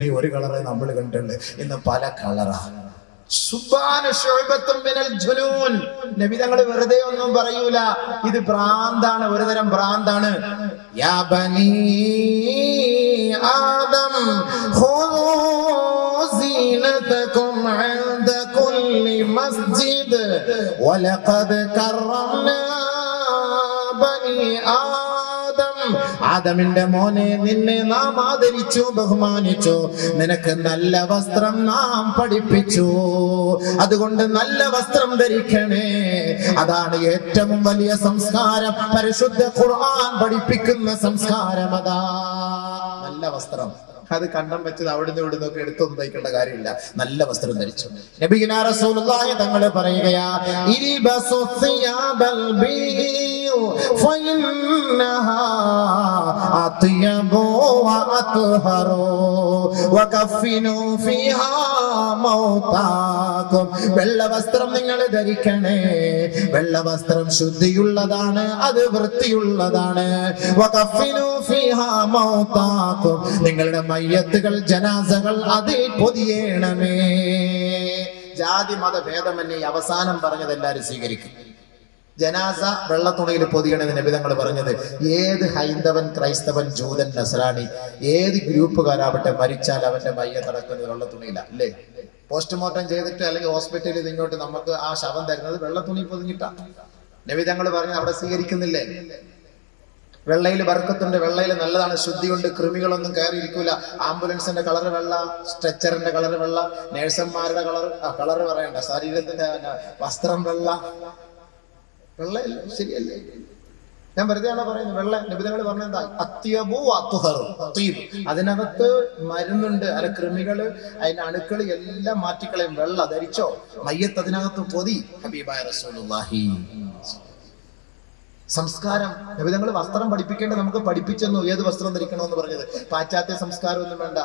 ഒരു കളറ് നമ്മൾ കണ്ടുണ്ട്, ഇന്ന് പല കളറാണ്. നബി തങ്ങൾ വെറുതെ ഒന്നും പറയൂല, ഇത് ഭ്രാന്താണ്, ഒരുതരം ഭ്രാന്താണ്. യാ ബനീ ആദം ഖുദൂ സീനതകും ഇൻദ കുല്ലി മസ്ജിദ് വലഖദ് കറംനാ ബനീ ആദമിന്റെ മോനെ, നിന്നെ നാം ആദരിച്ചു, ബഹുമാനിച്ചു, നിനക്ക് നല്ല വസ്ത്രം നാം പഠിപ്പിച്ചു, അതുകൊണ്ട് നല്ല വസ്ത്രം ധരിക്കണേ. അതാണ് ഏറ്റവും വലിയ സംസ്കാരം. പരിശുദ്ധ ഖുർആൻ പഠിപ്പിക്കുന്ന സംസ്കാരം അതാ, നല്ല വസ്ത്രം. അത് കണ്ടം വെച്ചത് അവിടുന്ന് ഇവിടുന്ന് ഒക്കെ എടുത്തൊന്നും തയ്ക്കേണ്ട കാര്യമില്ല, നല്ല വസ്ത്രം ധരിച്ചു. നബിയുനാ റസൂലുള്ളാഹി തങ്ങൾ പറയുകയാ, ഇൽബസു സിയാബൽ ബീഉ ഫഇന്നഹാ അത്യബു വഅത്ഹറു വകഫിനു ഫീഹാ മൗതാകും. വെള്ള വസ്ത്രം നിങ്ങൾ ധരിക്കണേ. വെള്ള വസ്ത്രം ശുദ്ധിയുള്ളതാണ്, അത് വൃത്തിയുള്ളതാണ്. വകഫിനു ഫീഹാ മൗതാകും, നിങ്ങളുടെ മയ്യത്തുകൾ, ജനാസകൾ അതിൽ പൊതിയണമേ. ജാതി മത ഭേദമന്യേ അവസാനം പറഞ്ഞത് എല്ലാവരും സ്വീകരിക്കും. ജനാസ വെള്ളത്തുണിയിൽ പൊതിയണമെന്ന് നബി തങ്ങൾ പറഞ്ഞത്. ഏത് ഹൈന്ദവൻ, ക്രൈസ്തവൻ, ജൂതൻ, നസ്രാണി, ഏത് ഗ്രൂപ്പുകാരാവട്ടെ മരിച്ചാൽ അവന്റെ മയ്യത്ത് നടക്കുന്നത് വെള്ളത്തുണിയില, അല്ലേ? പോസ്റ്റ്മോർട്ടം ചെയ്തിട്ട് അല്ലെങ്കിൽ ഹോസ്പിറ്റലിൽ ഇങ്ങോട്ട് നമുക്ക് ആ ശവം തരുന്നത് വെള്ളത്തുണി പൊതിഞ്ഞിട്ടാ. നബി തങ്ങൾ പറഞ്ഞത് അവിടെ സ്വീകരിക്കുന്നില്ലേ? വെള്ളയിൽ ബർക്കത്തുണ്ട്, വെള്ളയിൽ നല്ലതാണ്, ശുദ്ധിയുണ്ട്, കൃമികളൊന്നും കയറിയിരിക്കൂല. ആംബുലൻസിന്റെ കളറ് വെള്ള, സ്ട്രെച്ചറിന്റെ കളറ് വെള്ള, നേഴ്സന്മാരുടെ കളറ് പറയണ്ട, ശരീരത്തിന്റെ വസ്ത്രം വെള്ള. വെള്ളയല്ലേ? ശരിയല്ലേ? ഞാൻ വെറുതെയാണോ പറയുന്നത്? വെള്ള നിബിധകൾ പറഞ്ഞെന്താ? അത്യബു അത്ഹറു, അതിനകത്ത് മരുന്നുണ്ട്, അല്ല കൃമികള്, അതിന്റെ അണുക്കൾ എല്ലാം മാറ്റിക്കളയും. വെള്ള ധരിച്ചോ, മയ്യത്ത് അതിനകത്ത് പൊതി. ഹബീബായ റസൂലുള്ളാഹി സംസ്കാരം. നബിതങ്ങൾ വസ്ത്രം പഠിപ്പിക്കേണ്ടത് നമുക്ക് പഠിപ്പിച്ചെന്നു, ഏത് വസ്ത്രം ധരിക്കണമെന്ന് പറഞ്ഞത്. പാശ്ചാത്യ സംസ്കാരം ഒന്നും വേണ്ട,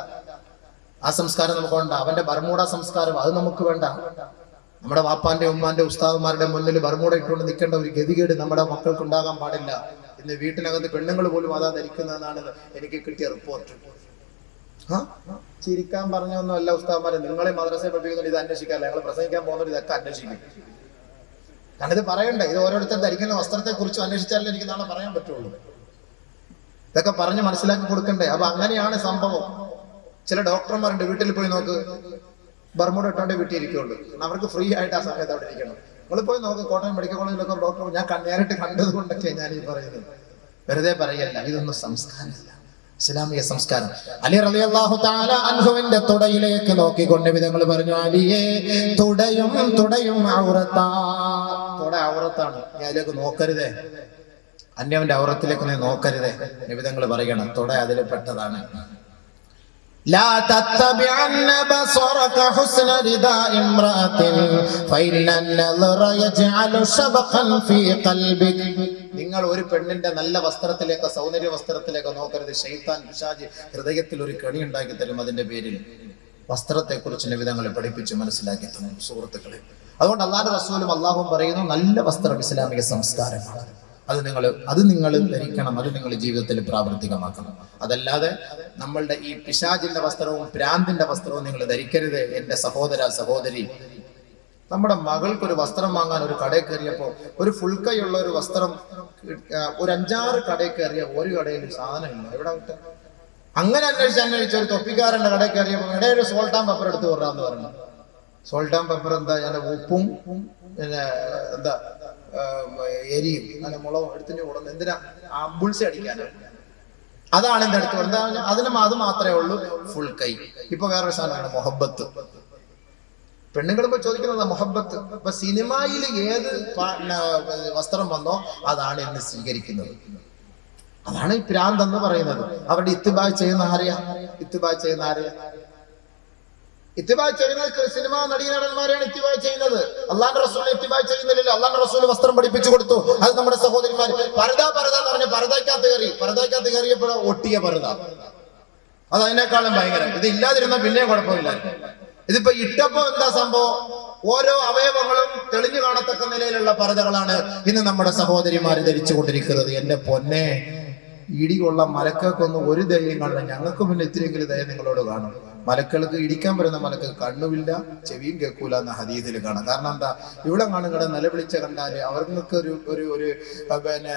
ആ സംസ്കാരം നമുക്ക് വേണ്ട. അവന്റെ ബർമൂഡ സംസ്കാരം അത് നമുക്ക് വേണ്ട. നമ്മുടെ വാപ്പാന്റെ ഉമ്മാന്റെ ഉസ്താദുമാരുടെ മുന്നിൽ ബർമൂഡ ഇട്ടുകൊണ്ട് നിൽക്കേണ്ട ഒരു ഗതികേട് നമ്മുടെ മക്കൾക്ക് ഉണ്ടാകാൻ പാടില്ല. ഇന്ന് വീട്ടിനകത്ത് പെണ്ണുങ്ങൾ പോലും അതാ ധരിക്കുന്നതെന്നാണ് എനിക്ക് കിട്ടിയ റിപ്പോർട്ട്. ചിരിക്കാൻ പറഞ്ഞൊന്നും അല്ല ഉസ്താദുമാരെ, നിങ്ങളെ മദ്രസയെ പഠിപ്പിക്കുന്നുണ്ട്, ഇത് അന്വേഷിക്കാറില്ല. ഞങ്ങൾ പ്രസംഗിക്കാൻ പോകുന്നത് ഇതൊക്കെ അന്വേഷിക്കും. കാരണം ഇത് പറയണ്ടേ, ഇത് ഓരോരുത്തർ ധരിക്കുന്ന വസ്ത്രത്തെ കുറിച്ച് അന്വേഷിച്ചാലേ എനിക്ക് നാളെ പറയാൻ പറ്റുള്ളൂ. ഇതൊക്കെ പറഞ്ഞ് മനസ്സിലാക്കി കൊടുക്കണ്ടേ? അപ്പൊ അങ്ങനെയാണ് സംഭവം. ചില ഡോക്ടർമാരുണ്ട്, വീട്ടിൽ പോയി നോക്ക്, ബർമൂഡ ഇട്ടോണ്ടേ വീട്ടിൽ ഇരിക്കുള്ളൂ. അവർക്ക് ഫ്രീ ആയിട്ട് ആ സമയത്ത് അവിടെ ഇരിക്കണം. നിങ്ങൾ പോയി നോക്ക്, കോട്ടയം മെഡിക്കൽ കോളേജിലൊക്കെ ഡോക്ടർ ഞാൻ നേരിട്ട് കണ്ടത് കൊണ്ടൊക്കെ ഞാൻ ഈ പറയുന്നത്, വെറുതെ പറയല്ല. ഇതൊന്നും സംസ്കാരമല്ല, ഇസ്ലാമിക സംസ്കാരം. അലി റളിയല്ലാഹു തആല അൻഹുവിന്റെ തുടയിലേക്ക് നോക്കിക്കൊണ്ട് വിധങ്ങൾ പറഞ്ഞു, അലിയെ, തുടയും ഔറത്താ. തുട ഔറത്താണ്, നീ അതിലേക്ക് നോക്കരുതേ, അന്യവന്റെ ഔറത്തിലേക്ക് നീ നോക്കരുതേ. നിബിധങ്ങൾ പറയണം, തുട അതിൽ പെട്ടതാണ്. لا تتبعن بصرك حسن رداء امرأة فإن النظر يجعل شبقا في قلبك. നിങ്ങൾ ഒരു പെണ്ണിന്റെ നല്ല വസ്ത്രത്തിലേക്ക്, സൗന്ദര്യ വസ്ത്രത്തിലേക്ക് നോക്കരുത്. ശൈത്താൻ, പിശാച് ഹൃദയത്തിൽ ഒരു കെണി ഉണ്ടാക്കി തരും. അതിന്റെ പേരിൽ വസ്ത്രത്തെ കുറിച്ച് നിബിധങ്ങൾ പഠിപ്പിച്ച് മനസ്സിലാക്കി തരും സുഹൃത്തുക്കളെ. അതുകൊണ്ട് അല്ലാഹുവിന്റെ റസൂലും അല്ലാഹുവും പറയുന്നു, നല്ല വസ്ത്രം ഇസ്ലാമിക സംസ്കാരമാണ്. അത് നിങ്ങൾ ധരിക്കണം, അത് നിങ്ങൾ ജീവിതത്തിൽ പ്രാവർത്തികമാക്കണം. അതല്ലാതെ നമ്മളുടെ ഈ പിശാചിന്റെ വസ്ത്രവും ഭ്രാന്തിന്റെ വസ്ത്രവും നിങ്ങൾ ധരിക്കരുത്. എന്റെ സഹോദര, സഹോദരി, നമ്മുടെ മകൾക്കൊരു വസ്ത്രം വാങ്ങാൻ ഒരു കടയിൽ കയറിയപ്പോ ഒരു ഫുൾ കൈയുള്ള ഒരു വസ്ത്രം ഒരു 5-6 കടയിൽ കയറിയ ഒരു കടയിൽ സാധനമില്ല. എവിടെ വിട്ട് അങ്ങനെ അന്വേഷിച്ച് ഒരു തൊപ്പിക്കാരന്റെ കടയിൽ കയറിയപ്പോ ഇടയിൽ ഒരു സോൾട്ട് ആൻഡ് പെപ്പർ എടുത്തു കൊണ്ടാന്ന് പറഞ്ഞു. സോൾട്ട് ആൻഡ് പെപ്പർ എന്താ? ഉപ്പും പിന്നെ എന്താ എരിയും അങ്ങനെ മുളകും എടുത്തിട്ട് കൊടുന്ന് എന്തിനാ? ബുൾസി അടിക്കാനാണ്. അതാണ് എന്റെ അടുത്ത് എന്താ? അത് മാത്രമേ ഉള്ളൂ ഫുൾ കൈ. ഇപ്പൊ വേറൊരു സാധനമാണ് മൊഹബത്ത്. പെണ്ണുങ്ങളിപ്പോ ചോദിക്കുന്നത് മൊഹബത്ത്. ഇപ്പൊ സിനിമയിൽ ഏത് വസ്ത്രം വന്നോ അതാണ് ഇന്ന് സ്വീകരിക്കുന്നത്. അതാണ് ഈ ഭ്രാന്ത് എന്ന് പറയുന്നത്. അവരുടെ ഇത്തിബാ ചെയ്യുന്ന ആരെയാ? ഇത്തിബാ ചെയ്യുന്നത് സിനിമ നടീനടന്മാരെയാണ് ഇത്തിബാ ചെയ്യുന്നത്. അള്ളാന്റെ റസൂൽ ഇത്തിബാ ചെയ്യുന്നില്ലല്ലോ. അള്ളാന്റെ റസൂൽ വസ്ത്രം പഠിപ്പിച്ചു കൊടുത്തു. അത് നമ്മുടെ സഹോദരിമാര് പർദ എന്ന് പറഞ്ഞ പർദക്കകത്ത് കയറിയപ്പോഴോ ഒട്ടിയ പർദ, അത് അതിനേക്കാളും ഭയങ്കരം. ഇത് ഇല്ലാതിരുന്ന പിന്നെ കുഴപ്പമില്ല. ഇതിപ്പോ ഇട്ടപ്പോ എന്താ സംഭവം? ഓരോ അവയവങ്ങളും തെളിഞ്ഞു കാണത്തക്ക നിലയിലുള്ള പർദകളാണ് ഇന്ന് നമ്മുടെ സഹോദരിമാര് ധരിച്ചു കൊണ്ടിരിക്കുന്നത്. എന്റെ പൊന്നെ, ഇടികൊള്ള മലക്കൊന്നും ഒരു ദയം കാണണം. ഞങ്ങൾക്ക് പിന്നെ ഇത്തിരിയെങ്കിലും ദയം നിങ്ങളോട് കാണും. മലക്കൾക്ക് ഇടിക്കാൻ വരുന്ന മലക്ക് കണ്ണുമില്ല, ചെവിയും കേൾക്കൂല എന്ന ഹദീസിൽ കാണാം. കാരണം എന്താ, ഇവിടെ കാണുകട നിലവിളിച്ച കണ്ടാല് അവർക്ക്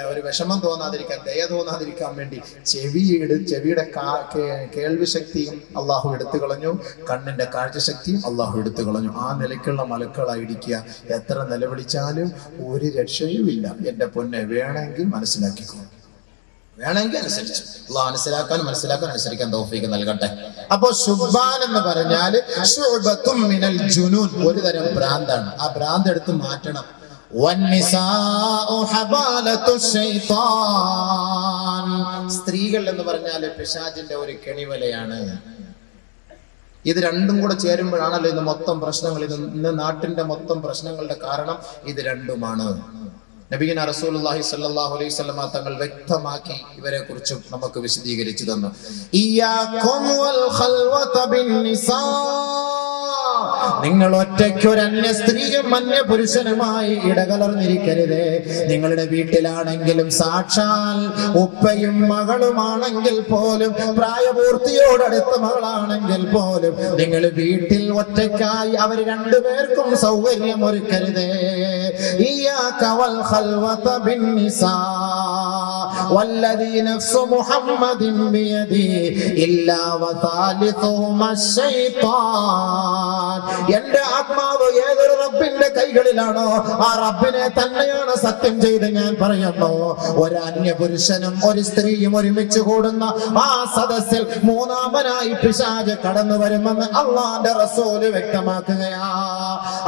ഒരു വിഷമം തോന്നാതിരിക്കാൻ, ദയ തോന്നാതിരിക്കാൻ വേണ്ടി ചെവിയുടെ കേൾവി ശക്തിയും അള്ളാഹു എടുത്തു കളഞ്ഞു, കണ്ണിന്റെ കാഴ്ചശക്തിയും അള്ളാഹു എടുത്തു കളഞ്ഞു. ആ നിലയ്ക്കുള്ള മലക്കുകളായിരിക്കുക. എത്ര നിലവിളിച്ചാലും ഒരു രക്ഷയും ഇല്ല. എന്റെ പൊന്നെ, വേണമെങ്കിൽ മനസ്സിലാക്കിക്കോ, വേണമെങ്കിൽ അനുസരിച്ചു. അള്ളാഹു മനസ്സിലാക്കാൻ അനുസരിക്കാൻ തൗഫീഖ് നൽകട്ടെ. അപ്പോ ശുബ്ബാൻ എന്ന് പറഞ്ഞാല് ശുഅബത്തും മിനൽ ജുനൂൻ, ഒരു തരം ഭ്രാന്താണ്. ആ ഭ്രാന്ത് എടുത്ത് മാറ്റണം. വന്നിസാഉ ഹബാലത്തു ശൈത്താൻ, സ്ത്രീകൾ എന്ന് പറഞ്ഞാല് പിശാചിന്റെ ഒരു കെണിവലയാണ്. ഇത് രണ്ടും കൂടെ ചേരുമ്പോഴാണല്ലോ ഇന്ന് മൊത്തം പ്രശ്നങ്ങൾ, ഇന്ന് നാട്ടിന്റെ മൊത്തം പ്രശ്നങ്ങളുടെ കാരണം ഇത് രണ്ടുമാണ്. നബിയുനാ റസൂലുള്ളാഹി സ്വല്ലല്ലാഹു അലൈഹി വസല്ലം തങ്ങൾ വ്യക്തമാക്കി ഇവരെ കുറിച്ച് നമുക്ക് വിശദീകരിച്ചു തന്നു. ഇയ്യാകും വൽ ഖൽവത ബിന്നിസാ, നിങ്ങൾ ഒറ്റയ്ക്ക് ഒരു അന്യ സ്ത്രീയും അന്യ പുരുഷനുമായി ഇടകലർന്നിരിക്കരുത്. നിങ്ങളുടെ വീട്ടിലാണെങ്കിലും സാക്ഷാൽ ഉപ്പയും മകളുമാണെങ്കിൽ പോലും, പ്രായപൂർത്തിയോടടുത്ത മകളാണെങ്കിൽ പോലും, നിങ്ങൾ വീട്ടിൽ ഒറ്റയ്ക്കായി അവർ രണ്ടുപേർക്കും സൗകര്യം ഒരുക്കരുത്. ഇയ്യാക വൽ ഖൽവത ബിന്നിസാ വല്ലദീ നഫ്സു മുഹമ്മദിൻ ബിയദി ഇല്ലാ വസാലിസുഹുമാ ശൈത്താൻ, എന്റെ ആത്മാവ് ഏതൊരു റബ്ബിന്റെ കൈകളിലാണോ ആ റബ്ബിനെ തന്നെയാണ് സത്യം ചെയ്ത് ഞാൻ പറയുന്നു. ഒരു അന്യ പുരുഷനും ഒരു സ്ത്രീയും ഒരുമിച്ച് കൂടുന്ന ആ സദസ്സിൽ മൂന്നാമനായി പിശാച് കടന്നു വരുമെന്ന് അള്ളാഹുവിന്റെ റസൂല് വ്യക്തമാക്കുകയാ.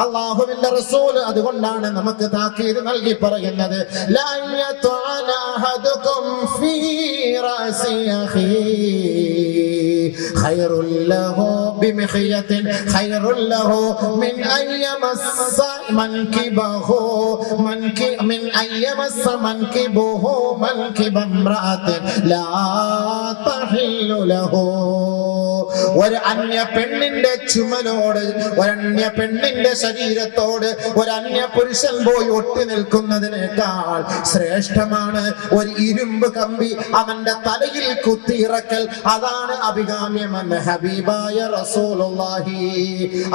അള്ളാഹുവിന്റെ റസൂല് അതുകൊണ്ടാണ് നമുക്ക് താക്കീത് നൽകി പറയുന്നത്, ലാ യത്അന അഹദുകും ഫീ റഅസി അഖീ ഖൈറുൽ ലഹു ബിമിഖിയത്തിൻ ഖൈറുൽ ലഹു മിൻ അയ്യമസ്സ മൻകിബഹു മിൻ അയ്യമസ്സ മൻകിബഹു മൻകിബ ഇംറഅത്തിൻ ലാ തഹില്ലു ലഹു. ഒരു അന്യ പെണ്ണിന്റെ ചുമലോട്, ഒരു അന്യ പെണ്ണിന്റെ ശരീരത്തോട് ഒരു അന്യ പുരുഷൻ പോയി ഒട്ടി നിൽക്കുന്നതിനേക്കാൾ ശ്രേഷ്ഠമാണ് ഒരു ഇരുമ്പ് കമ്പി അവന്റെ തലയിൽ കുത്തിയിറക്കൽ. അതാണ് അഭികാമ്യമെന്ന് ഹബീബായ റസൂലുള്ളാഹി.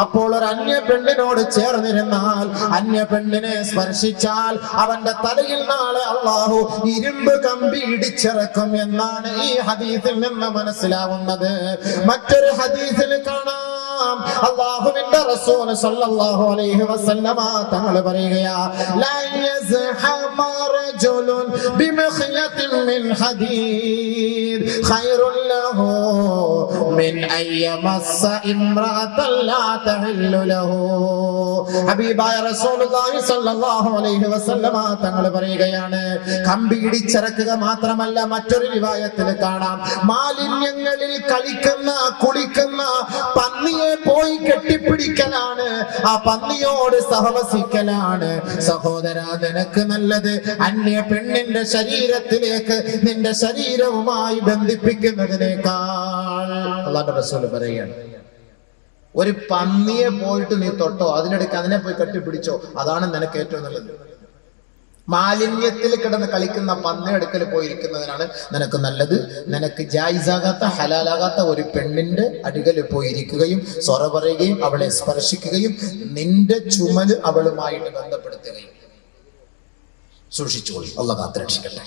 അപ്പോൾ ഒരു അന്യ പെണ്ണിനോട് ചേർന്നിരുന്നാൽ, അന്യ പെണ്ണിനെ സ്പർശിച്ചാൽ അവന്റെ തലയിൽ നാളെ അള്ളാഹു ഇരുമ്പ് കമ്പി ഇടിച്ചിറക്കും എന്നാണ് ഈ ഹദീസിൽ നിന്ന് മനസ്സിലാവുന്നത്. മറ്റൊരു ഹദീസിൽ കാണാം, അല്ലാഹുവിന്റെ റസൂൽ സല്ലല്ലാഹു അലൈഹി വസല്ലമ തങ്ങൾ പറയുകയാ, ലാ യസ്ഹമ റജുലുൻ ബിമഖ്യത്തിൻ മിൻ ഹദീദ് ഖൈറുൻ ലഹു മിൻ അയ്യമസ്സ ഇംറഅതൻ ലാ തഹില്ലു ലഹു. ഹബീബായ റസൂലുള്ളാഹി സ്വല്ലല്ലാഹു അലൈഹി വസല്ലമ തങ്ങൾ പറയുകയാണ്, കമ്പി ഇടിച്ചിറക്കുക മാത്രമല്ല, മറ്റൊരു റിവായത്തിൽ കാണാം, മാലിന്യങ്ങളിൽ കളിക്കുന്ന കുളിക്കുന്ന പന്നിയെ പോയി കെട്ടിപ്പിടിക്കലാണ്, ആ പന്നിയോട് സഹവസിക്കലാണ് സഹോദരാ നിനക്ക് നല്ലത് അന്യ പെണ്ണിന്റെ ശരീരത്തിലേക്ക് നിന്റെ ശരീരവുമായി ബന്ധിപ്പിക്കുന്നതിനേക്കാൾ. അല്ലാഹുവിന്റെ റസൂൽ പറയുകയാണ്, ഒരു പന്നിയെ പോയിട്ട് നീ തൊട്ടോ, അതിനിടയ്ക്ക് അതിനെ പോയി കെട്ടിപ്പിടിച്ചോ, അതാണ് നിനക്ക് ഏറ്റവും നല്ലത്. മാലിന്യത്തിൽ കിടന്ന് കളിക്കുന്ന പന്നിയെടുക്കൽ പോയിരിക്കുന്നതിനാണ് നിനക്ക് നല്ലത്. നിനക്ക് ജായിസാകാത്ത ഹലാലാകാത്ത ഒരു പെണ്ണിന്റെ അടുക്കൽ പോയിരിക്കുകയും സ്വറ പറയുകയും അവളെ സ്പർശിക്കുകയും നിന്റെ ചുമല് അവളുമായിട്ട് ബന്ധപ്പെടുത്തുകയും. സൂക്ഷിച്ചോളൂ, അല്ലാഹു കാത്തുരക്ഷിക്കട്ടെ.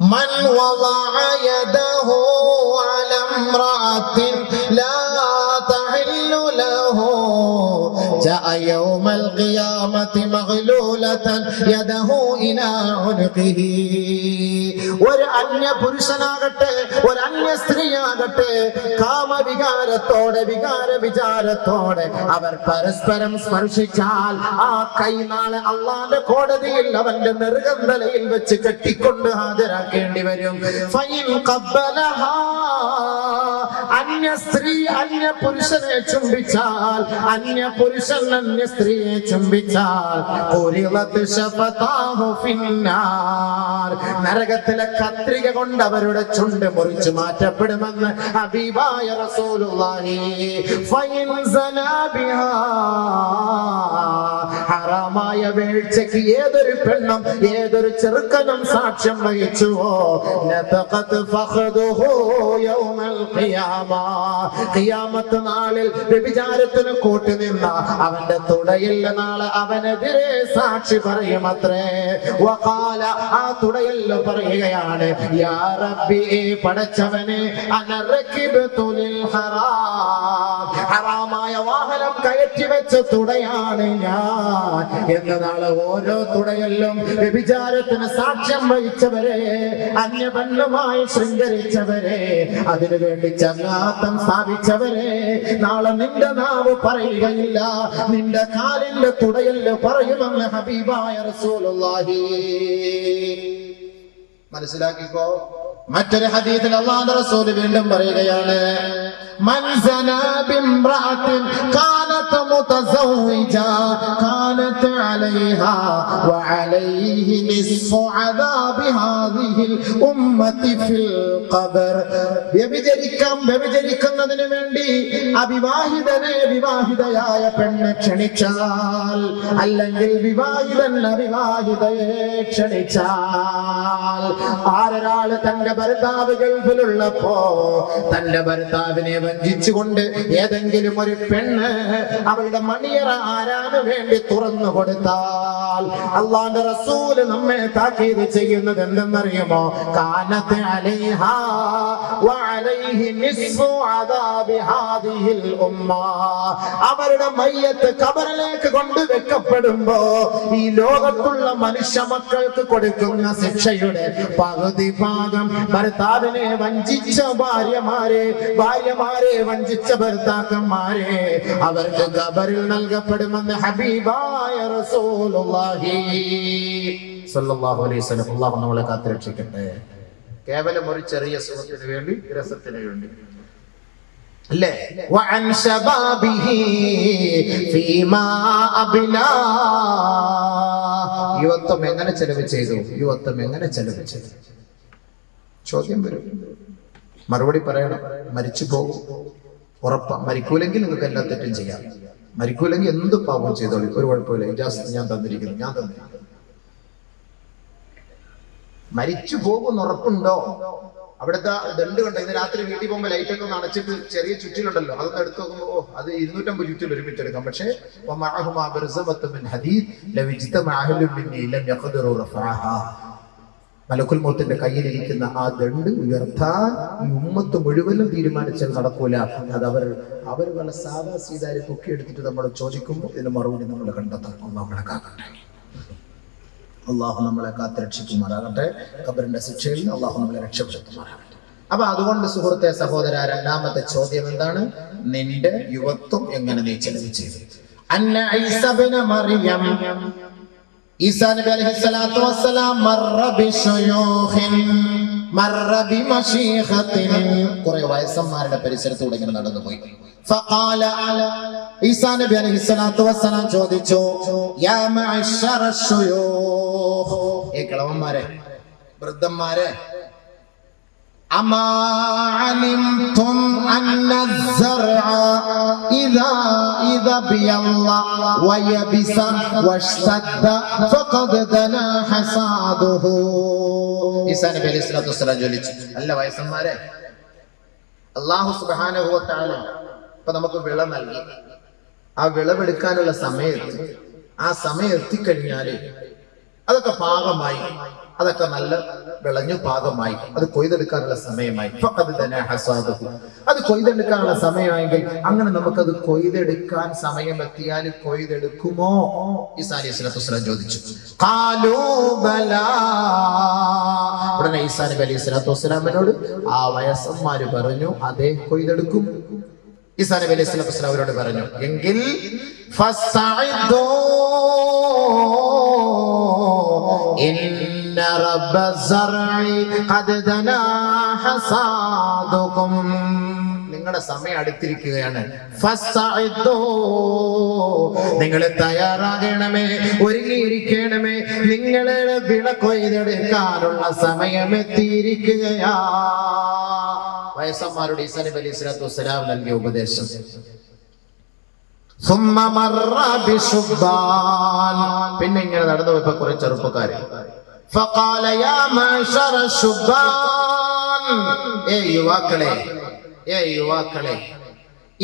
മൻ വളഅ യദഹു അലാ ഇംറഅത്തിൻ ലാ തഹില്ലു ലഹു ജാഅ യൗമൽ ഖിയാമത്തി മഗ്ലൂലതൻ യദഹു ഇലാ ഉനുഖിഹി. ഒരു അന്യ പുരുഷനാകട്ടെ ഒരു അന്യ സ്ത്രീയാകട്ടെ കാമവികാരത്തോടെ വിചാരത്തോടെ അവർ പരസ്പരം സ്പർശിച്ചാൽ ആ കൈ നാളെ അള്ളാന്റെ കോടതിയിൽ അവന്റെ നെറുകന്തലയിൽ വെച്ച് കെട്ടിക്കൊണ്ട് ഹാജരാക്കേണ്ടി വരും. ഫൈൻ ഖബ്ബലഹാ, അന്യ സ്ത്രീ അന്യ പുരുഷനെ ചുംബിച്ചാൽ, അന്യ പുരുഷൻ അന്യ സ്ത്രീയെ ചുംബിച്ചാൽ നരകത്തിലെ കത്രിക കൊണ്ട് അവരുടെ ചുണ്ട് മുറിച്ചു മാറ്റപ്പെടുമെന്ന് ഹബീബായ റസൂലുള്ളാഹി. ഫൈൻ സനാ ബിഹാ, ഹറാമായ ഹറാമായ വീഴ്ചയ്ക്ക് ഏതൊരു പെണ്ണും ഏതൊരു ചെറുക്കനും സാക്ഷ്യം വഹിച്ചുവോ ഖിയാമത്ത് നാളിൽ വ്യഭിചാരത്തിന് കൂട്ടുനിന്ന അവന്റെ തുടയില്ല നാളെ അവനെതിരെ സാക്ഷി പറയുമത്രേ. വഖാല ആ തുടയല്ല പറയുകയാണ് യാ റബ്ബി പടച്ചവനെ അനറകിബതു ലിൽ ഹറാം ഹറാമായ വാഹനം കയറ്റി വെച്ച തുടയാണ് ഞാൻ എന്ന നാളെ ഓരോ തുടയല്ലും വ്യഭിചാരത്തിന് സാക്ഷ്യം വഹിച്ചവരെ അന്യപെണ്ണുമായി ശൃംഗരിച്ചവരെ അതിനുവേണ്ടി ചങ്ങാത്തം സ്ഥാപിച്ചവരെ നാളെ നിന്റെ നാവ് പറയുകയില്ല നിന്റെ കാലിന്റെ തുടയല്ല് പറയുമെന്ന് ഹബീബായ റസൂലുള്ളാഹി. മനസ്സിലാക്കിക്കോ. മറ്റൊരു ഹദീസിൽ അല്ലാഹുവിന്റെ റസൂൽ വീണ്ടും പറയുകയാണ് മൻ സനാ ബിംറഅത്തിൻ കാനത് മുതസവ്വിജ കാനത് അലൈഹാ വഅലൈഹി നിസ്ഫു അദാബി ഹാദിഹിൽ ഉമ്മത്തി ഫിൽ ഖബർ. വ്യഭിചരിക്കുന്നതിന് വേണ്ടി അവിവാഹിതനെ വിവാഹിതയായ പെണ്ണ് ക്ഷണിച്ചാൽ അല്ലെങ്കിൽ വിവാഹിതൻ അവിവാഹിതയെ ക്ഷണിച്ചാൽ ആരൊരാള് തന്റെ ഭർത്താവ് ഗൾഫിലുള്ളപ്പോ തന്റെ ഭർത്താവിനെ വഞ്ചിച്ചുകൊണ്ട് ഏതെങ്കിലും ഒരു പെണ്ണ് അവളുടെ മണിയറ ആരാന് വേണ്ടി തുറന്നു കൊടുത്താൽ അല്ലാഹുവിന്റെ റസൂല് നമ്മെ താക്കീത് ചെയ്യുന്നത് എന്തെന്നറിയുമോ കാനത്ത് അലൈഹാ വഅലൈഹി നിസ്ഫു അദാബി ഹാദിഹിൽ ഉമ്മ. അവരുടെ മയ്യത്ത് ഖബറിലേക്ക് കൊണ്ടുവെക്കപ്പെടുമ്പോ ഈ ലോകത്തുള്ള മനുഷ്യ മക്കൾക്ക് കൊടുക്കുന്ന ശിക്ഷയുടെ പകുതി ഭാഗം ഭർത്താവിനെ വഞ്ചിച്ച ഭാര്യമാരെ വഞ്ചിച്ച ഭർത്താക്കന്മാരെ അവർക്ക് ഖബറിൽ നൽകപ്പെടുമെന്ന് ഹബീബായ റസൂലുള്ളാഹി സ്വല്ലല്ലാഹു അലൈഹി വസല്ലം. അല്ലാഹു നമ്മളെ കാത്തുരക്ഷിക്കട്ടെ. കേവലം ഒരു ചെറിയ സുഖത്തിന് വേണ്ടി രസത്തിന് വേണ്ടി അല്ലേ. വഅൻ ശബാബിഹി ഫീമാ അബ്നാ. യുവത്വം എങ്ങനെ ചെലവ് ചെയ്തു, യുവത്വം എങ്ങനെ ചെലവ് ചെയ്തു ചോദ്യം വരും. മറുപടി പറയണം. മരിച്ചു പോകും ഉറപ്പാ. മരിക്കൂലെങ്കിൽ നിങ്ങൾക്ക് എല്ലാ തെറ്റും ചെയ്യാം. മരിക്കൂലെങ്കിൽ എന്ത് പാപം ചെയ്തോളൂ, ഒരു കുഴപ്പമില്ല. ഇജാസത്ത് ഞാൻ തന്നിരിക്കുന്നു. മരിച്ചു പോകും ഉറപ്പുണ്ടോ? അവിടുത്തെ ദണ്ട് കണ്ടോ? ഇന്ന് രാത്രി വീട്ടിൽ പോകുമ്പോൾ ലൈറ്റൊക്കെ ഒന്ന് അടച്ചിട്ട് ചെറിയ ചുറ്റിലുണ്ടല്ലോ, അതൊന്ന് എടുത്ത് നോക്കുമ്പോ അത് 250 ചുറ്റിൽ ഒരുമിച്ച് എടുക്കാം. പക്ഷെ മലക്കുൽ മൗത്തിന്റെ കയ്യിലിരിക്കുന്ന ആ ദണ്ട് ഉയർത്താൻ ഈ ഉമ്മത്ത് മുഴുവനും തീരുമാനിച്ചാൽ നടക്കൂല. അത് അവർ വല്ല സാധാ സീതാരെ പൊക്കിയെടുത്തിട്ട് നമ്മൾ ചോദിക്കുമ്പോൾ ഇതിന് മറുപടി നമ്മൾ കണ്ടെത്താം. നമ്മളെ കാക്കട്ടെ. അള്ളാഹു നമ്മളെ കാത്തുരക്ഷിക്കുമാറാകട്ടെ. ഖബറിന്റെ ശിക്ഷയിൽ നിന്ന് അള്ളാഹു നമ്മളെ രക്ഷപ്പെടുത്തുമാറാകട്ടെ. അപ്പൊ അതുകൊണ്ട് സുഹൃത്തെ, സഹോദര, രണ്ടാമത്തെ ചോദ്യം എന്താണ്? നിന്റെ യുവത്വം എങ്ങനെ നീ ചെലവ് ചെയ്തു? അന്ന ഈസ ഇബ്നു മറിയം, ഈസാ നബി അലൈഹിസ്സലാത്തു വസ്സലാം മർറ ബിശുയൂഖിൻ മർറ ബിമശീഖത്തിൻ, കുറെ വയസ്സന്മാരുടെ പരിസരത്തൂടെ ഇങ്ങനെ നടന്നുപോയി. ഫഖാല, ഈസാ നബി അലൈഹിസ്സലാത്തു വസ്സലാം ചോദിച്ചു, യാ മഅശറ ശുയൂഖ്, കിളവന്മാരെ, വൃദ്ധന്മാരെ, അമാ അലിംതും അന്ന الزرع إذا بيض ويبس واشتد فقد دنا حصاده. ഈസാ നബി അലൈഹിസ്സലാത്തു വസ്സലാം ചോദിച്ചു, അല്ല വയസ്സന്മാരെ, അല്ലാഹു സുബ്ഹാനഹു വ തആല ഇപ്പൊ നമുക്ക് വിള നൽകി. ആ വിളവെടുക്കാനുള്ള സമയത്ത് ആ സമയം എത്തിക്കഴിഞ്ഞാല് അതൊക്കെ പാകമായി, അതൊക്കെ നല്ല വിളഞ്ഞു പാകമായി, അത് കൊയ്തെടുക്കാനുള്ള സമയമായി. അത് കൊയ്തെടുക്കാനുള്ള സമയമായെങ്കിൽ അങ്ങനെ നമുക്കത് കൊയ്തെടുക്കാൻ സമയം എത്തിയാൽ കൊയ്തെടുക്കുമോ? ഈസാ അലൈഹിസ്സലാത്തു വസ്സലാം ചോദിച്ചു. ഉടനെ ഈസാ നബി അലൈഹിസ്സലാത്തു വസ്സലാമിനോട് ആ വയസ്സന്മാര് പറഞ്ഞു, അതെ, കൊയ്തെടുക്കും. ഈസാ നബി അലൈഹിസ്സലാത്തു വസ്സലാം അവരോട് പറഞ്ഞു, എങ്കിൽ ഫസ്തഇദൂ ഇന്ന റബ്ബ الزرعി ഖദ് ദനാ ഹസാദുകും, നിങ്ങളുടെ സമയം അടുത്തിരിക്കുകയാണ്. ഫസ്തഇദൂ, നിങ്ങൾ തയ്യാറാകണമേ, ഒരുങ്ങിയിരിക്കണമേ, നിങ്ങളുടെ വിള കൊയ്തെടുക്കാനുള്ള സമയം എത്തിയിരിക്കുകയാ. വയസ്സന്മാരുടെ ഈസാ നബി അലൈഹിസ്സലാത്തു വസ്സലാം നൽകിയ ഉപദേശം. പിന്നെ ഇങ്ങനെ നടന്നു പോയപ്പോ കുറെ ചെറുപ്പക്കാര് യുവാക്കളെ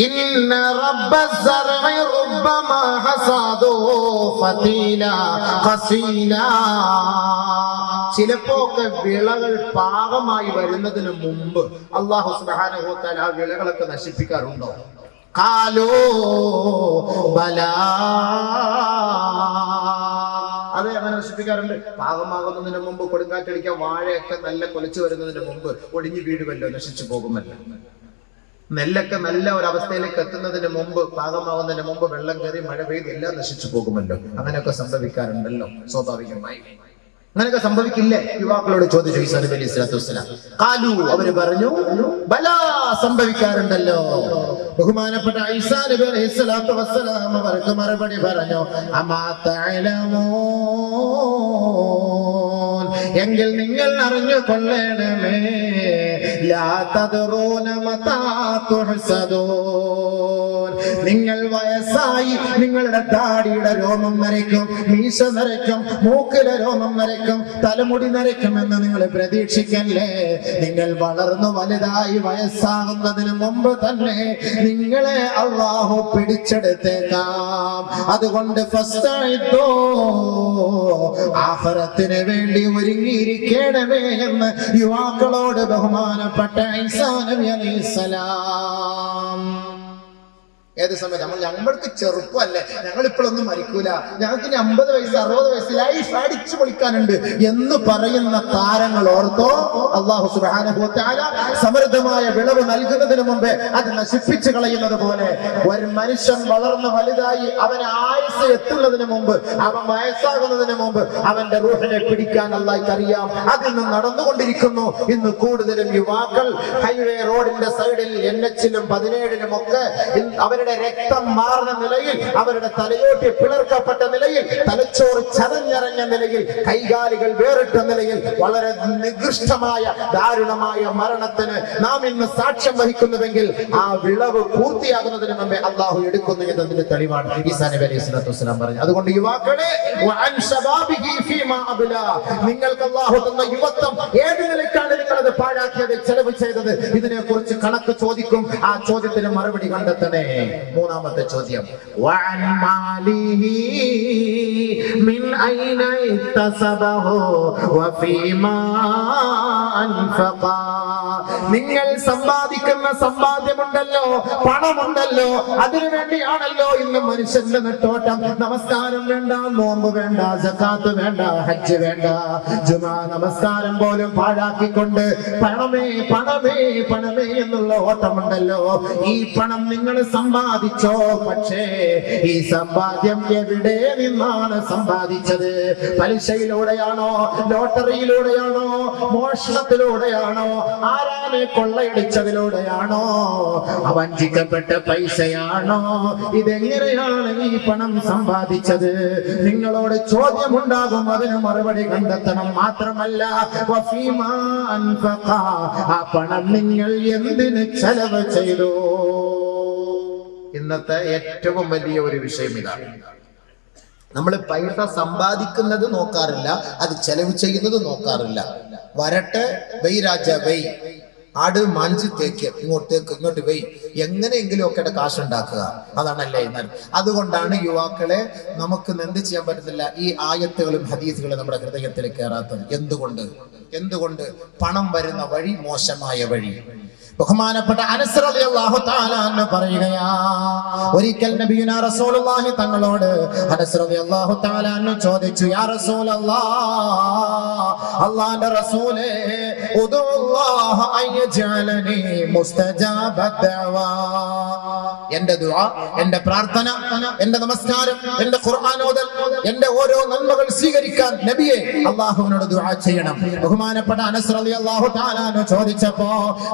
ഇന്ന റബ്ബസ്സർഇ റബ്ബമാ ഹസാദു ഫതീല ഖസീല. ചിലപ്പോക്കെ വിളകൾ പാകമായി വരുന്നതിന് മുമ്പ് അല്ലാഹു സുബ്ഹാനഹു വ തആല ആ വിളകളൊക്കെ നശിപ്പിക്കാറുണ്ടോ? ഖാലൂ ബലാ. അതെ, അങ്ങനെ നശിപ്പിക്കാറുണ്ട്. പാകമാകുന്നതിന് മുമ്പ്, കൊടുങ്കാറ്റടിക്കാൻ വാഴയൊക്കെ നല്ല കൊലച്ചു വരുന്നതിന് മുമ്പ് ഒടിഞ്ഞു വീഴുമല്ലോ, നശിച്ചു പോകുമല്ലോ. നെല്ലൊക്കെ നല്ല ഒരു അവസ്ഥയിലേക്ക് എത്തുന്നതിന് മുമ്പ്, പാകമാകുന്നതിന് മുമ്പ് വെള്ളം കയറി മഴ പെയ്ത് എല്ലാം നശിച്ചു പോകുമല്ലോ. അങ്ങനെയൊക്കെ സംഭവിക്കാറുണ്ടല്ലോ സ്വാഭാവികമായി. അങ്ങനെയൊക്കെ സംഭവിക്കില്ലേ? യുവാക്കളോട് ചോദിച്ചു ഈസാ നബി അലൈഹി സ്വലാത്തു വസ്സലാം. ഖാലു, അവര് പറഞ്ഞു ബലാ, സംഭവിക്കാറുണ്ടല്ലോ. ബഹുമാനപ്പെട്ട ഈസാ നബി അലൈഹി സ്വലാത്തു വസ്സലാം അവർക്ക് മറുപടി പറഞ്ഞു, അമാ തഅലമൂൻ, എങ്കിൽ നിങ്ങൾ അറിഞ്ഞു കൊള്ളണമേ, ലാ തദ്റൂന മതാ തുഹ്സദൂൻ, നിങ്ങൾ വയസ്സായി നിങ്ങളുടെ താടിയുടെ രോമം നരയ്ക്കും, മീശ നരയ്ക്കും, മൂക്കിലെ രോമം നരയ്ക്കും, തലമുടി നരയ്ക്കുമെന്ന് നിങ്ങൾ പ്രതീക്ഷിക്കല്ലേ. നിങ്ങൾ വളർന്നു വലുതായി വയസ്സാകുന്നതിന് മുമ്പ് തന്നെ നിങ്ങളെ അല്ലാഹു പിടിച്ചെടുത്തേക്കാം. അതുകൊണ്ട് ഫസ്തഇദ്ദൂ, ആഖിറത്തിന് വേണ്ടി ഒരുങ്ങിയിരിക്കണമേ എന്ന് യുവാക്കളോട് ബഹുമാനപ്പെട്ട ഈസാ നബി അലൈഹിസ്സലാം. ഏത് സമയത്ത് ഞങ്ങൾക്ക് ചെറുപ്പമല്ലേ, ഞങ്ങൾ ഇപ്പോഴൊന്നും മരിക്കൂല, ഞങ്ങൾക്ക് ഇനി 50 വയസ്സ് 60 വയസ്സ് ലൈഫ് അടിച്ചു പൊളിക്കാനുണ്ട് എന്ന് പറയുന്ന താരങ്ങൾ ഓർത്തോ, അല്ലാഹു സുബ്ഹാനഹു വ തആല സമൃദ്ധമായ വിളവ് നൽകുന്നതിന് മുമ്പേ അത് നശിപ്പിച്ചു കളയുന്നത് പോലെ ഒരു മനുഷ്യൻ വളർന്ന് വലുതായി അവന് ആയുസ് എത്തുന്നതിന് മുമ്പ്, അവൻ വയസ്സാകുന്നതിന് മുമ്പ് അവന്റെ റൂഹിനെ പിടിക്കാൻ അല്ലാഹുവിന് അറിയാം. അതിന്ന് നടന്നുകൊണ്ടിരിക്കുന്നു. ഇന്ന് കൂടുതലും യുവാക്കൾ ഹൈവേ റോഡിന്റെ സൈഡിൽ NH-ലും 17-ലും ഒക്കെ അവരുടെ രക്തം മാറുന്ന നിലയിൽ, അവരുടെ തലയോട്ടി പിളർക്കപ്പെട്ട നിലയിൽ, തലച്ചോറ് ചതഞ്ഞിറങ്ങിയ നിലയിൽ, കൈകാലുകൾ വേറിട്ട നിലയിൽ വളരെ നികൃഷ്ടമായ ദാരുണമായ മരണത്തിന് നാം ഇന്ന് സാക്ഷ്യം വഹിക്കുന്നുവെങ്കിൽ ആ വിളവ് പൂർത്തിയാകുന്നതിന് മുമ്പേ അല്ലാഹു എടുക്കുന്നു എന്നതിന്റെ തെളിവാണ് ഈസാ നബി അലൈഹി സ്വലാത്തു വസ്സലാം പറഞ്ഞത്. അതുകൊണ്ട് യുവാക്കളെ, നിങ്ങൾക്ക് അല്ലാഹു തന്ന യുവത്വം ഏത് നിലയ്ക്കാണ് നിങ്ങളത് പാഴാക്കിയത്, ചെലവ് ചെയ്തത്, ഇതിനെ കുറിച്ച് കണക്ക് ചോദിക്കും. ആ ചോദ്യത്തിന് മറുപടി കണ്ടെത്തണേ. മൂന്നാമത്തെ ചോദ്യം, വഅൻ മാലിഹി മിൻ ഐന ഇക്തസബഹു വഫീമാ അൻഫഖ. നിങ്ങൾ സമ്പാദിക്കുന്ന സമ്പാദ്യമുണ്ടല്ലോ, പണമുണ്ടല്ലോ, അതിനു വേണ്ടിയാണല്ലോ ഇന്ന് മനുഷ്യന്റെ നെട്ടോട്ടം. നമസ്കാരം വേണ്ട, നോമ്പ് വേണ്ട, സകാത്ത് വേണ്ട, ഹജ്ജ് വേണ്ട, ജുമാ നമസ്കാരം പോലും പാഴാക്കിക്കൊണ്ട് പണമേ പണമേ പണമേ എന്നുള്ള ഓട്ടമുണ്ടല്ലോ. ഈ പണം നിങ്ങൾ സമ്പാദിച്ചോ, പക്ഷേ ഈ സമ്പാദ്യം എവിടെ നിന്നാണ് സമ്പാദിച്ചത്? പലിശയിലൂടെയാണോ, ലോട്ടറിയിലൂടെയാണോ, മോഷണത്തിലൂടെയാണോ, ആരാനെ കൊള്ളയടിച്ചതിലൂടെയാണോ, വഞ്ചിക്കപ്പെട്ട പൈസയാണോ? ഇതെങ്ങനെയാണ് ഈ പണം സമ്പാദിച്ചത്? നിങ്ങളോട് ചോദ്യമുണ്ടാകും, അതിന് മറുപടി കണ്ടെത്തണം. മാത്രമല്ല വഫീമാ അൻഫഖ, ആ പണം നിങ്ങൾ എന്തിന് ചെലവ് ചെയ്തു? ഇന്നത്തെ ഏറ്റവും വലിയ ഒരു വിഷയം ഇതാണ്. നമ്മൾ പൈസ സമ്പാദിക്കുന്നത് നോക്കാറില്ല, അത് ചെലവ് ചെയ്യുന്നത് നോക്കാറില്ല. വരട്ടെ, വെയ് രാജ വെയ്, ആട് മാഞ്ചി തേക്ക്, ഇങ്ങോട്ട് വെയ്, എങ്ങനെയെങ്കിലും ഒക്കെ കാശുണ്ടാക്കുക, അതാണല്ലേ ഇന്ന്. അതുകൊണ്ടാണ് യുവാക്കളെ നമുക്ക് എന്ത് ചെയ്യാൻ പറ്റുന്നില്ല, ഈ ആയത്തുകളും ഹദീസുകളും നമ്മുടെ ഹൃദയത്തിൽ കയറാത്തത്. എന്തുകൊണ്ട്? പണം വരുന്ന വഴി മോശമായ വഴി. ബഹുമാനപ്പെട്ട അനസ് റളിയല്ലാഹു തആല അൻഹു പറയുകയാ, ഒരിക്കൽ നബിയുനാ റസൂലുള്ളാഹി തങ്ങളോട് അനസ് റളിയല്ലാഹു തആല അൻഹു ചോദിച്ചു, യാ റസൂലല്ലാഹ്, അല്ലാഹുവിന്റെ റസൂലേ, ഉദുല്ലാഹ അയ്യജഅലനി മുസ്തജാബദ് ദഅവാ, എന്റെ ദുആ, എന്റെ പ്രാർത്ഥന, എന്റെ നമസ്കാരം, എന്റെ ഖുർആൻ ഓതൽ, എന്റെ ഓരോ നന്മകൾ സ്വീകരിക്കാൻ നബിയെ അല്ലാഹുവിനോട് ദുആ ചെയ്യണം. ബഹുമാനപ്പെട്ട അനസ് റളിയല്ലാഹു തആല അൻഹു ചോദിച്ചപ്പോ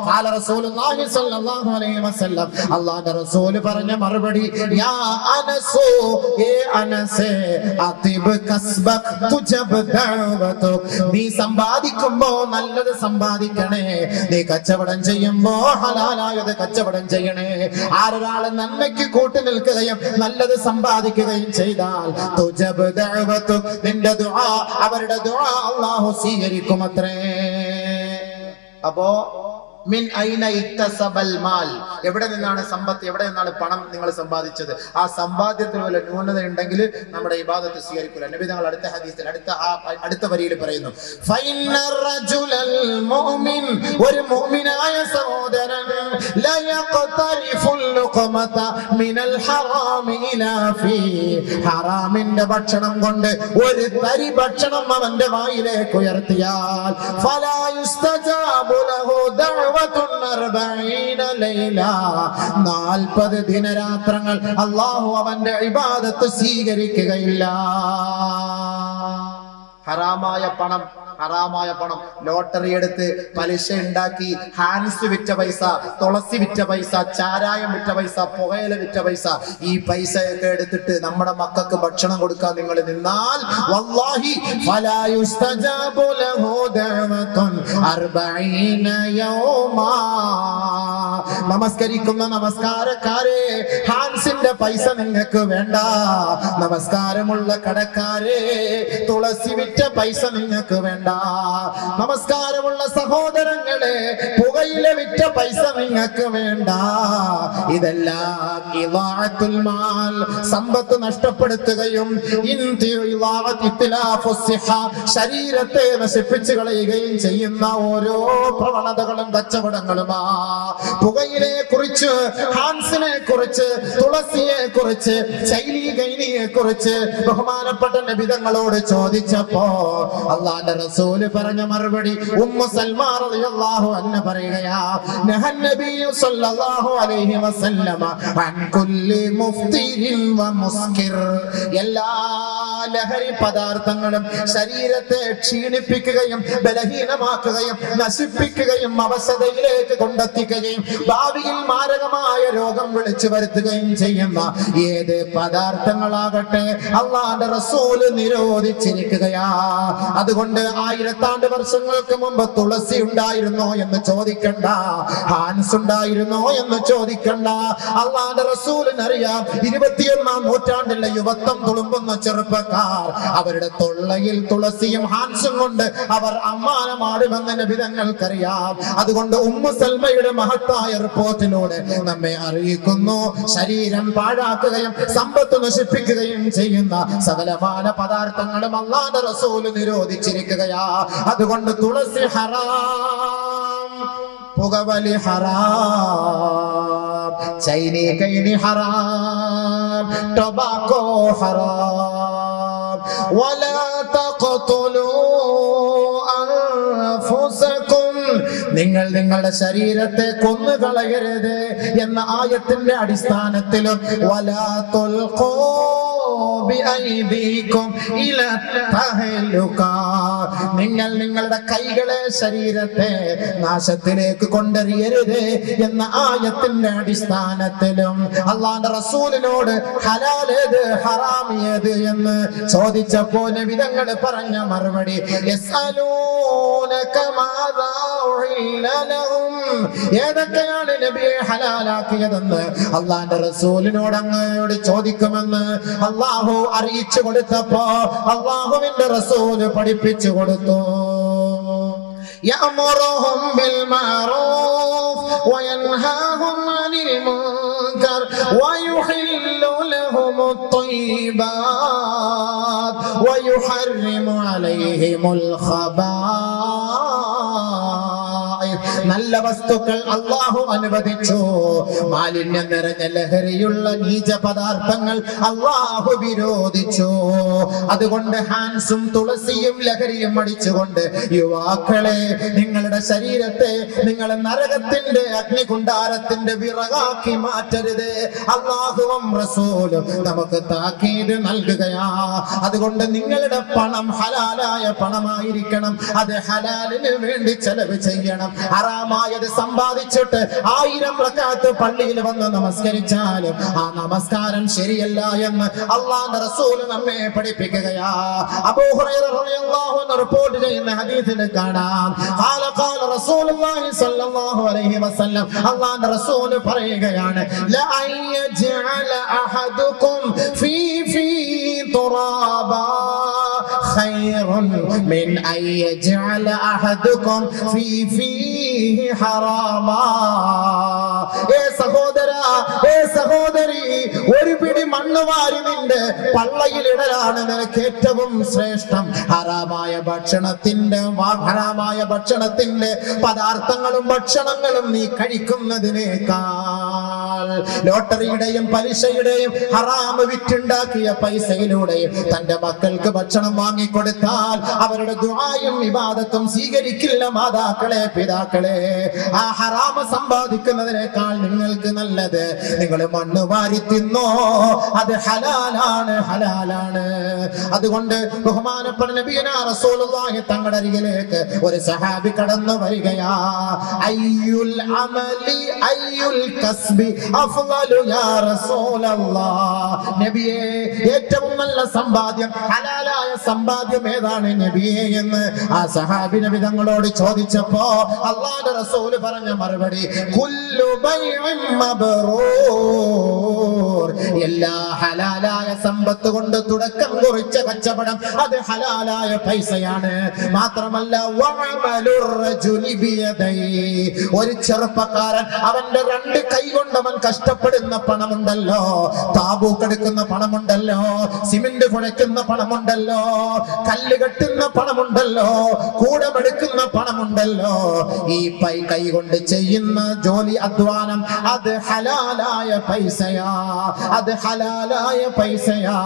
ഖാല റസൂലുള്ളാഹി സ്വല്ലല്ലാഹു അലൈഹി വസല്ലം, അല്ലാഹുവിന്റെ റസൂൽ പറഞ്ഞ മറുപടി, യാ അനസു, ഏ അനസേ, അതിബ് കസ്ബക് തുജബ് ദഅവതുക്, നീ സമ്പാദിക്കുമ്പോ നല്ലത് സമ്പാദിക്കണേ, നീ കച്ചവടം ചെയ്യുമ്പോ ഹലാലായത് കച്ചവടം ചെയ്യണേ. ആരൊരാൾ നാളെ നന്മയ്ക്ക് കൂട്ടു നിൽക്കുകയും നല്ലത് സമ്പാദിക്കുകയും ചെയ്താൽ തുജബ് ദഅവതു, നിന്റെ ദുആ, അവരുടെ ദുആ അല്ലാഹു സ്വീകരിക്കുമത്രേ. അപ്പോ മിൻ ഐന ഇക്തസബൽ മാൽ, എവിടെ നിന്നാണ് സമ്പത്ത്, എവിടെ നിന്നാണ് പണം നിങ്ങൾ സമ്പാദിച്ചത്? ആ സമ്പാദ്യത്തിൽ വല്ല ന്യൂനത ഉണ്ടെങ്കിൽ നമ്മുടെ ഇബാദത്ത് സ്വീകരിക്കില്ല. നബി തങ്ങൾ അടുത്ത ഹദീസിൽ അടുത്ത വരിയിൽ പറയുന്നു, ഫൈനർ റജുലൽ മുഅ്മിൻ, ഒരു മുഅ്മിനായ സഹോദരൻ, ല യഖ്തരിഫുൽ ലുഖമത മിനൽ ഹറാമി ഇലാ ഫീ, ഹറാമിന്റെ ഭക്ഷണം കൊണ്ട് ഒരു തരി ഭക്ഷണം അവന്റെ വായിലേക്ക് ഉയർത്തിയാൽ ഫലാ യുസ്തജാബു ലഹു ദഅവ 40 ലൈല, 40 ദിനരാത്രങ്ങൾ അല്ലാഹു അവന്റെ ഇബാദത്ത് സ്വീകരിക്കുകയില്ല. ഹറാമായ പണം ലോട്ടറി എടുത്ത് പലിശ ഉണ്ടാക്കി ഹാൻസ് വിറ്റ പൈസ, തുളസി വിറ്റ പൈസ, ചാരായം വിറ്റ പൈസ, പുകയില വിറ്റ പൈസ, ഈ പൈസയൊക്കെ എടുത്തിട്ട് നമ്മുടെ മക്കൾക്ക് ഭക്ഷണം കൊടുക്കാൻ നിങ്ങൾ നിന്നാൽ വല്ലാഹി ഫലാ യുസ്തജാബു ലഹു ദഅവതുൻ 40 യൗമാ. നമസ്കരിക്കുന്ന നമസ്കാരക്കാരെ, ഹാൻസിന്റെ പൈസ നിങ്ങൾക്ക് വേണ്ട. നമസ്കാരമുള്ള കടക്കാരെ, തുളസി വിറ്റ പൈസ നിങ്ങൾക്ക് വേണ്ട. നമസ്കാരമുള്ള സഹോദരങ്ങളെ, പുകയില വിറ്റ പൈസ നിങ്ങൾക്ക് വേണ്ട. ഇതെല്ലാം ഇളാഅത്തുൽ മാൽ, സമ്പത്ത് നഷ്ടപ്പെടുത്തുകയും ശരീരത്തെ നശിപ്പിച്ചു കളയുകയും ചെയ്യുന്ന ഓരോ പ്രവണതകളും കച്ചവടങ്ങളുമാ. പുകയിലെ കുറിച്ച്, ഹാൻസിനെ കുറിച്ച്, തുളസിയെ കുറിച്ച്, ചൈലീഗൈനിയെ കുറിച്ച് ബഹുമാനപ്പെട്ട നബി തങ്ങളോട് ചോദിച്ചപ്പോ അല്ലാഹുവിന്റെ റസൂല് പറഞ്ഞ മറുപടി ഉമ്മു സൽമാ റളിയല്ലാഹു അൻഹ പറയുകയാ, നഹൻ നബിയു സല്ലല്ലാഹു അലൈഹി വസല്ലമ അൻ കുല്ലി മുഫ്തിരിൻ വ മുസ്കിർ, എല്ലാ ലഹരി പദാർത്ഥങ്ങളും ശരീരത്തെ ക്ഷീണിപ്പിക്കുകയും ബലഹീനമാക്കുകയും നശിപ്പിക്കുകയും അവശതയിലേക്ക് കൊണ്ടെത്തിക്കുകയും ഭാവിയിൽ മാരകമായ രോഗം വിളിച്ചു വരുത്തുകയും ചെയ്യുന്ന ഏത് പദാർത്ഥങ്ങളാകട്ടെ അല്ലാഹുവിന്റെ റസൂല് നിരോധിച്ചിരിക്കുകയാ. അതുകൊണ്ട് 1000 വർഷങ്ങൾക്ക് മുമ്പ് തുളസി ഉണ്ടായിരുന്നോ എന്ന് ചോദിക്കണ്ട, ഹാൻസ് ഉണ്ടായിരുന്നോ എന്ന് ചോദിക്കണ്ട. അല്ലാഹുവിന്റെ റസൂലിനറിയാം 21ാം നൂറ്റാണ്ടിലെ യുവത്വം തുളുമ്പുന്ന ചെറുപ്പക്കാർ അവരുടെ തൊള്ളയിൽ തുളസിയും ഹാൻസും കൊണ്ട് അവർ അമ്മാനമാടുമെന്ന് നബി തങ്ങൾക്കറിയാം. അതുകൊണ്ട് ഉമ്മു സൽമയുടെ മഹത്തായ റിപ്പോർട്ടിലൂടെ നമ്മെ അറിയിക്കുന്നു, ശരീരം പാഴാക്കുകയും സമ്പത്ത് നശിപ്പിക്കുകയും ചെയ്യുന്ന സകലമാന പദാർത്ഥങ്ങളും അല്ലാഹുവിന്റെ റസൂൽ നിരോധിച്ചിരിക്കുകയാ. അതുകൊണ്ട് തുളസി ഹറാം, പുകവലി ഹറാം, ചൈനീകൈനി ഹറാം, ടൊബാക്കോ ഹറാം. വലാ തഖ്തുലൂ അൻഫുസകും, നിങ്ങൾ നിങ്ങളുടെ ശരീരത്തെ കൊന്നുകളയരുത് എന്ന ആയത്തിന്റെ അടിസ്ഥാനത്തിലും വലാ തുൽഖൂ ബിഐദീകും ഇലാ തഹലുക, നിങ്ങൾ നിങ്ങളുടെ കൈകളെ, ശരീരത്തെ നാശത്തിലേക്ക് കൊണ്ടെറിയരുത് എന്ന ആയത്തിന്റെ അടിസ്ഥാനത്തിലും അല്ലാഹുവിന്റെ റസൂലിനോട് ഹലാൽ ഏത് ഹറാം ഏത് എന്ന് ചോദിച്ചപ്പോൾ നബി തങ്ങൾ പറഞ്ഞ മറുപടി യസ്അലൂനക മാദാ ഉഹില്ല ലഹും, ഏതൊക്കെയാണ് നബിയെ ഹലാലാക്കിയതെന്ന് അല്ലാഹുവിന്റെ റസൂലിനോട് അങ്ങയോട് ചോദിക്കുമെന്ന് അല്ലാഹു അറിയിച്ചു കൊടുത്തപ്പോ അല്ലാഹുവിന്റെ റസൂല് പഠിപ്പിച്ചു കൊടുത്തു. يأمرهم بالمعروف وينهاهم عن المنكر ويحل لهم الطيبات ويحرم عليهم الخبائث. നല്ല വസ്തുക്കൾ അല്ലാഹു അനുവദിച്ചു, മാലിന്യം നിറഞ്ഞ ലഹരിയുള്ള നീച പദാർത്ഥങ്ങൾ അല്ലാഹു വിരോധിച്ചു. അതുകൊണ്ട് ഹാൻസും തുളസിയും ലഹരിയും അടിച്ചുകൊണ്ട് യുവാക്കളെ, നിങ്ങളുടെ ശരീരത്തെ നിങ്ങൾ നരകത്തിന്റെ അഗ്നികുണ്ഡാരത്തിന്റെ വിറകാക്കി മാറ്റരുത്. അല്ലാഹുവും റസൂലും നമുക്ക് താക്കീത് നൽകുകയാ. അതുകൊണ്ട് നിങ്ങളുടെ പണം ഹലാലായ പണമായിരിക്കണം, അത് ഹലാലിന് വേണ്ടി ചെലവ് ചെയ്യണം. ഹറാമായത് സമ്പാദിച്ചിട്ട് 1000 റക്അത്ത് പള്ളിയിൽ വന്ന് നമസ്കരിച്ചാലും ആ നമസ്കാരം ശരിയല്ല എന്ന് അല്ലാഹുവിന്റെ റസൂൽ നമ്മെ പഠിപ്പിക്കുകയാ. അബൂ ഹുറൈറ റളിയല്ലാഹു അൻഹു റിപ്പോർട്ട് ചെയ്യുന്ന ഹദീസിൽ കാണാം, ഖാല റസൂലുള്ളാഹി സ്വല്ലല്ലാഹു അലൈഹി വസല്ലം, അല്ലാഹുവിന്റെ റസൂൽ പറയുകയാണ്, ലാ യജഅല അഹദുകും ഫീ തുറാബാ ഖൈറുൻ മിൻ അൻ യജഅല അഹദുകും ഫീ ഹറാമാ. ഏ സഹോദരാ, ഏ സഹോദരി, ഒരു പിടി മണ്ണ് വാരി നിന്റെ പള്ളയിൽ ഇടലാണ് നിനക്ക് ഏറ്റവും ശ്രേഷ്ഠം. ഹറാമായ ഭക്ഷണത്തിന്റെ പദാർത്ഥങ്ങളും ഭക്ഷണങ്ങളും നീ കഴിക്കുന്നതിനേക്കാൾ ലോട്ടറിയുടെയും പലിശയുടെയും ഹറാം വിറ്റുണ്ടാക്കിയ പൈസയിലൂടെയും തന്റെ മക്കൾക്ക് ഭക്ഷണം വാങ്ങിക്കൊടുത്താൽ അവരുടെ ദുആയും ഇബാദത്തും സ്വീകരിക്കില്ല മാതാക്കളെ, പിതാക്കളെ. ആ ഹറാം സമ്പാദിക്കുന്നതിനേക്കാൾ നിങ്ങൾക്ക് നല്ലത് നിങ്ങൾ മണ്ണ് വാരി തിന്നോ, അത് ഹലാലാണ്, ഹലാലാണ്. അതുകൊണ്ട് ബഹുമാനപ്പെട്ട നബിയനാ റസൂലുള്ളാഹി തങ്ങളുടെ അരികിലേക്ക് ഒരു സഹാബി കടന്നു വരികയാ. അയ്യുൽ അമലി അയ്യുൽ കസ്ബി അഫ്ളലു യാ റസൂലല്ലാഹ്. നബിയേ, ഏറ്റവും നല്ല സമ്പാദ്യം, ഹലാലായ സമ്പാദ്യം ഏതാണ് നബിയേ എന്ന് ആ സഹാബി നബി തങ്ങളോട് ചോദിച്ചപ്പോ അല്ലാഹുവിന്റെ റസൂൽ പറഞ്ഞ മറുപടി, കുല്ലു ബൈഇൻ മബ്റൂർ. എല്ലാ ഹലാലായ സമ്പത്ത് കൊണ്ട് തുടക്കം കുറിച്ച കച്ചവടം അത് ഹലാലായ പൈസയാണ്. മാത്രമല്ല വഅമലുർ റജുലി ബിയദൈഹി, ഒരു ചെറുപ്പക്കാരൻ അവന്റെ 2 കൈ കൊണ്ട് അവൻ കഷ്ടപ്പെടുന്ന പണമുണ്ടല്ലോ, താബൂക്കെടുക്കുന്ന പണമുണ്ടല്ലോ, സിമന്റ് കുഴയ്ക്കുന്ന പണമുണ്ടല്ലോ, കല്ല് കെട്ടുന്ന പണമുണ്ടല്ലോ, കൂടമെടുക്കുന്ന പണമുണ്ടല്ലോ, ഈ കൈ കൊണ്ട് ചെയ്യുന്ന ജോലി, അധ്വാനം അത് ഹലാലായ പൈസയാ, അത് ഹലാലായ പൈസയാ.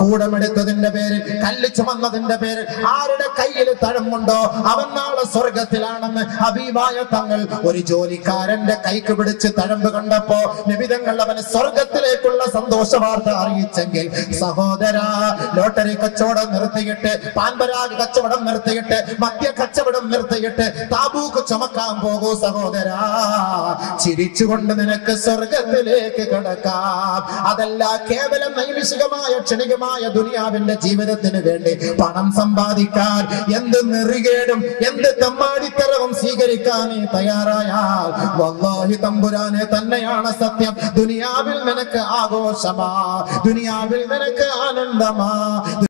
കൂടമെടുത്തതിന്റെ പേരിൽ, കല്ല് ചുമന്നതിന്റെ പേരിൽ ആരുടെ കയ്യിൽ തഴമ്പുണ്ടോ അവൻ നാളെ സ്വർഗത്തിലാണെന്ന് ഹബീബായ തങ്ങൾ ഒരു ജോലിക്കാരന്റെ കൈക്ക് പിടിച്ച് തഴമ്പ് കണ്ടപ്പോ നബിതങ്ങൾ അവന് സ്വർഗത്തിലേക്കുള്ള സന്തോഷ വാർത്ത അറിയിച്ചെങ്കിൽ സഹോദരാ, ലോട്ടറി കച്ചവടം നിർത്തിയിട്ട്, പാൻപരാഗ് കച്ചവടം നിർത്തിയിട്ട്, മദ്യ കച്ചവടം നിർത്തിയിട്ട് താബൂക്ക് ചുമക്കാൻ പോകൂ സഹോദരാ. ചിരിച്ചുകൊണ്ട് നിനക്ക് സ്വർഗത്തിലേക്ക് കടക്കാം. അതല്ല കേവലം നൈമിഷികമായ ക്ഷണികമായ ദുനിയാവിന്റെ ജീവിതത്തിന് വേണ്ടി പണം സമ്പാദിക്കാൻ എന്ത് നെറികേടും എന്ത് തമ്മാടിത്തരവും സ്വീകരിക്കാൻ നീ തയ്യാറായാൽ വല്ലാഹി തമ്പുരാനെ തന്നെയാണ് സത്യം. ദുനിയാവിൽ നിനക്ക് ആഘോഷമാ, ദുനിയാവിൽ നിനക്ക് ആനന്ദമാ.